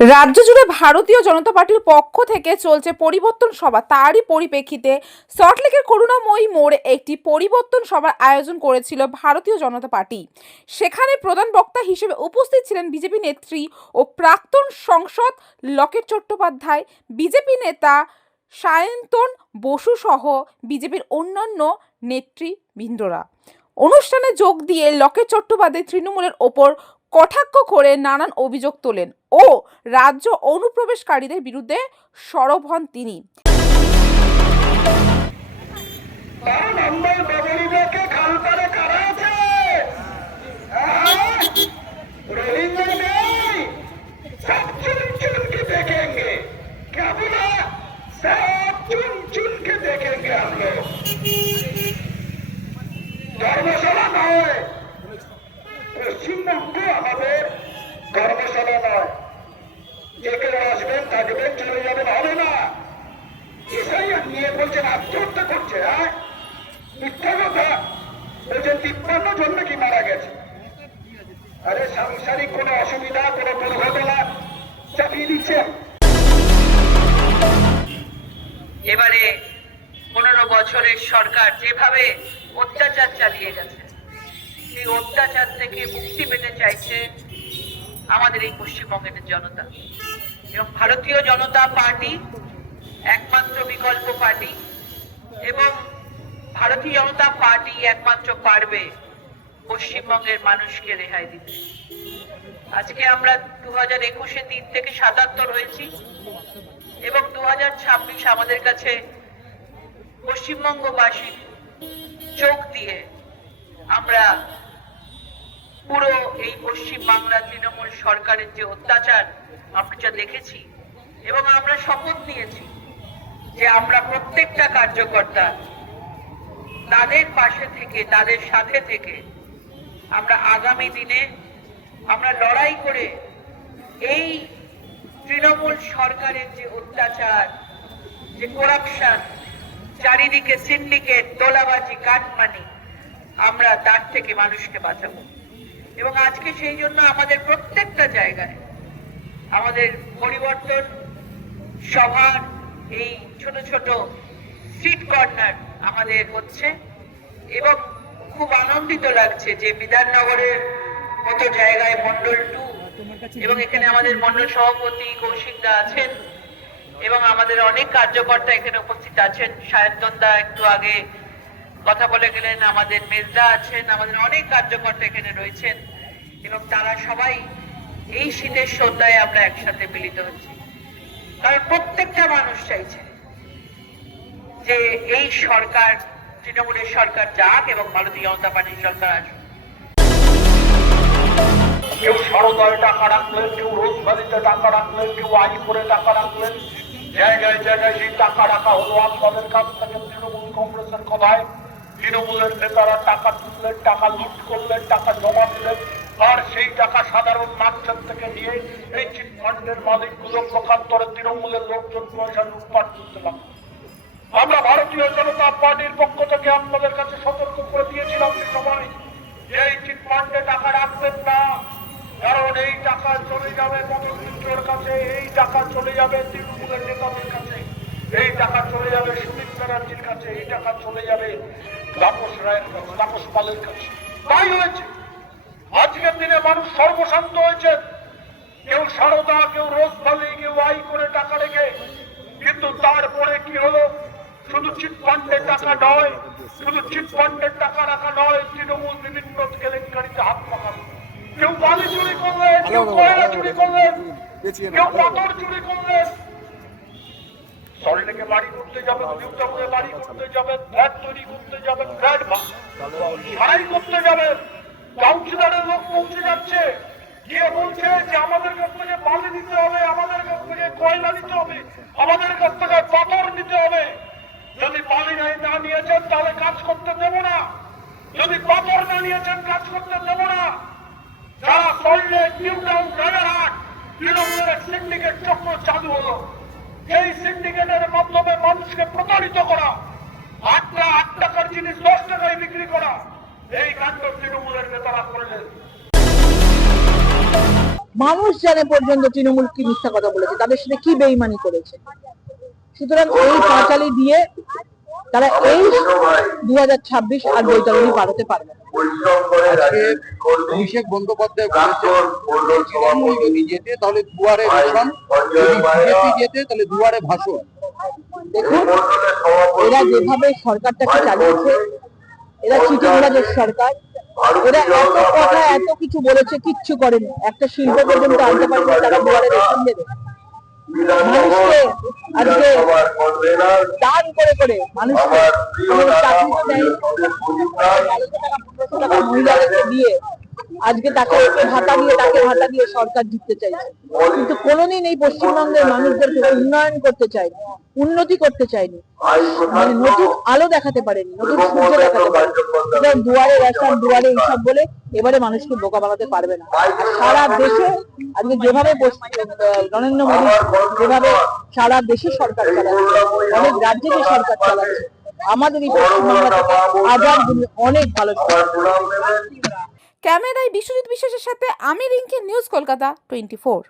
রাজ্য জুড়ে ভারতীয় জনতা পার্টির পক্ষ থেকে চলছে পরিবর্তন সভা। তারই পরিপ্রেক্ষিতে সল্টলেকের করুণাময়ী মোড়ে একটি পরিবর্তন সভার আয়োজন করেছিল ভারতীয় জনতা পার্টি। সেখানে প্রধান বক্তা হিসেবে উপস্থিত ছিলেন বিজেপি নেত্রী ও প্রাক্তন সাংসদ লকেট চট্টোপাধ্যায়, বিজেপি নেতা সায়ন্তন বসু সহ বিজেপির অন্যান্য নেতৃবৃন্দরা। অনুষ্ঠানে যোগ দিয়ে লকেট চট্টোপাধ্যায় তৃণমূলের ওপর কটাক্ষ করে নানান অভিযোগ তোলেন ও রাজ্য অনুপ্রবেশকারীদের বিরুদ্ধে সরব হন তিনি। পশ্চিমবঙ্গ আমাদের কর্মশালা নয়, যে কেউ আসবেন থাকবেন চলে যাবেন, হবে না। এসআই নিয়ে বলছেন আত্মহত্যা করছে, হ্যাঁ মিথ্যা কথা বলছেন। 53 জন নাকি মারা গেছে। আরে সাংসারিক কোনো অসুবিধা, কোনো দুর্ঘটনা চাপিয়ে দিচ্ছেন। এবারে 15 বছরের সরকার যেভাবে অত্যাচার চালিয়ে গেছে, সেই অত্যাচার থেকে মুক্তি পেতে চাইছে আমাদের এই পশ্চিমবঙ্গের জনতা, এবং ভারতীয় জনতা পার্টি একমাত্র বিকল্প পার্টি, এবং ভারতীয় জনতা পার্টি একমাত্র পারবে পশ্চিমবঙ্গের মানুষকে রেহাই দিতে। আজকে আমরা 2021-এ 3 থেকে 77 হয়েছি, এবং 2026 আমাদের কাছে পশ্চিমবঙ্গবাসী চোখ দিয়ে আমরা পুরো এই পশ্চিম বাংলা তৃণমূল সরকারের যে অত্যাচার আমরা যা দেখেছি, এবং আমরা শপথ নিয়েছি যে আমরা প্রত্যেকটা কার্যকর্তা তাদের পাশে থেকে, তাদের সাথে থেকে আমরা আগামী দিনে আমরা লড়াই করে এই তৃণমূল সরকারের যে অত্যাচার, যে করাপশন, চারিদিকে সিন্ডিকেট, তোলাবাজি, কাটমানি, আমরা তার থেকে মানুষকে বাঁচাবো। এবং আজকে সেই জন্য আমাদের প্রত্যেকটা জায়গায় আমাদের পরিবর্তন সভার এই ছোট ছোট স্ট্রিট কর্নার আমাদের হচ্ছে, এবং খুব আনন্দিত লাগছে যে বিধাননগরের মতো জায়গায় মন্ডল 2, এবং এখানে আমাদের মন্ডল সভাপতি কৌশিক দা আছেন, এবং আমাদের অনেক কার্যকর্তা এখানে উপস্থিত আছেন। সায়ন্তন দা একটু আগে কথা বলে গেলেন, আমাদের মেজদা আছেন, আমাদের অনেক কার্যকর্তা এখানে রয়েছেন, এবং তারা সবাই এই শীতের সন্ধ্যায় আমরা একসাথে মিলিত হচ্ছি। কারণ প্রত্যেকটা মানুষ চাইছে যে এই সরকার, তৃণমূলের সরকার যাক এবং ভারতীয় জনতা পার্টির সরকার আসুক। কেউ সরকারে টাকা রাখলেন, কেউ রোজগারিতে টাকা রাখলেন, কেউ আই করে টাকা রাখলেন। জায়গায় জায়গায় সেই টাকা রাখা হলো আপনাদের কাছ থেকে। তৃণমূল কংগ্রেসের কথায় তৃণমূলের নেতারা টাকা তুললেন, টাকা লুট করলেন, টাকা জমা দিলেন, আর সেই টাকা সাধারণ মানুষের থেকে নিয়ে এই চিটফান্ডের মালিকগুলো প্রকান্তরে তৃণমূলের লোকজন পয়সা লুটপাট করতে লাগলো। আমরা ভারতীয় জনতা পার্টির পক্ষ থেকে আপনাদের কাছে সতর্ক করে দিয়েছিলাম যে সবাই এই চিটফান্ডে টাকা রাখবেন না, কারণ এই টাকা চলে যাবে মদন মিত্রের কাছে, এই টাকা চলে যাবে তৃণমূলের নেতাদের কাছে, এই টাকা চলে যাবে সুদীপ ব্যানার্জির কাছে, এই টাকা চলে যাবে তাপস রায়ের কাছে, তাপস পালের কাছে। তাই হয়েছে। আজকের দিনে মানুষ সর্বশান্ত হয়েছে। কেউ সারদা, কেউ রোজভালি, কেউ আই করে টাকা রেখে। কিন্তু তারপরে কি হলো? শুধু চিটফান্ডের টাকা নয়, শুধু চিটফান্ডের টাকা রাখা নয়, তৃণমূল বিভিন্ন কেলেঙ্কারিতে হাত পাকালো। কেউ বালি চুরি করলেন, কেউ কয়লা চুরি করলেন, কেউ পাথর চুরি করলেন। সল্টলেকে বাড়ি করতে যাবেন, নিউটাউনে বাড়ি করতে যাবেন, ফ্ল্যাট তৈরি করতে যাবেন, ফ্ল্যাট সারাই করতে যাবেন, কাউন্সিলরের লোক পৌঁছে যাচ্ছে, গিয়ে বলছে যে আমাদের কাছ থেকে বালি দিতে হবে, আমাদের কাছ থেকে কয়লা দিতে হবে, আমাদের কাছ থেকে পাথর দিতে হবে। যদি বালি না নিয়েছেন তাহলে কাজ করতে দেব না, যদি পাথর না নিয়েছেন কাজ করতে দেব না। যারা সল্টলেক, নিউটাউন, রাজারহাট তৃণমূলের সিন্ডিকেট চক্র চালু হলো, সেই সিন্ডিকেটের মাধ্যমে মানুষকে প্রতারিত করা, 8 টাকার জিনিস 10 টাকায় বিক্রি করা, এই কাণ্ড তৃণমূলের নেতারা করলেন। মানুষ জানে পর্যন্ত তৃণমূল কি মিথ্যা কথা বলেছে, তাদের সাথে কি বেইমানি করেছে। সুতরাং এই পাঁচালি দিয়ে তারা এই 2026 আর বৈতরণী পাঠাতে পারবে না। আজকে অভিষেক বন্দ্যোপাধ্যায় বলেছেন যদি যেতে তাহলে দুয়ারে রেশন, যদি বিজেপি যেতে তাহলে দুয়ারে ভাষণ। দেখুন, এরা যেভাবে সরকারটাকে চালিয়েছে, এরা চিটিংবাজের সরকার। এরা এত কথা এত কিছু বলেছে, কিচ্ছু করেনি। একটা শিল্প পর্যন্ত আনতে পারেনি, তারা দুয়ারে রেশন দেবে। মানুষকে আজকে দান করে করে মানুষকে চাকরিতে দেয়, 1200 টাকা 1500 টাকা মহিলাদেরকে দিয়ে আজকে তাকে ভাতা দিয়ে সরকার জিততে চাইছে। কিন্তু কোনোদিন এই পশ্চিমবঙ্গের মানুষদের উন্নয়ন করতে চায়নি, উন্নতি করতে চায়নি, মানে নতুন আলো দেখাতে পারেনি, নতুন সূর্য দেখাতে পারেনি। দুয়ারে রেশন, দুয়ারে এইসব বলে এবারে মানুষকে বোকা বানাতে পারবে না। আর সারা দেশে আজকে যেভাবে নরেন্দ্র মোদী যেভাবে সারা দেশে সরকার চালাচ্ছে, অনেক রাজ্যে যে সরকার চালাচ্ছে, আমাদের এই পশ্চিমবঙ্গ থেকে আজাদ অনেক ভালো। ক্যামেরায় বিশ্বজিৎ বিশ্বাসের সাথে আমি রিঙ্কি, নিউজ কলকাতা 24।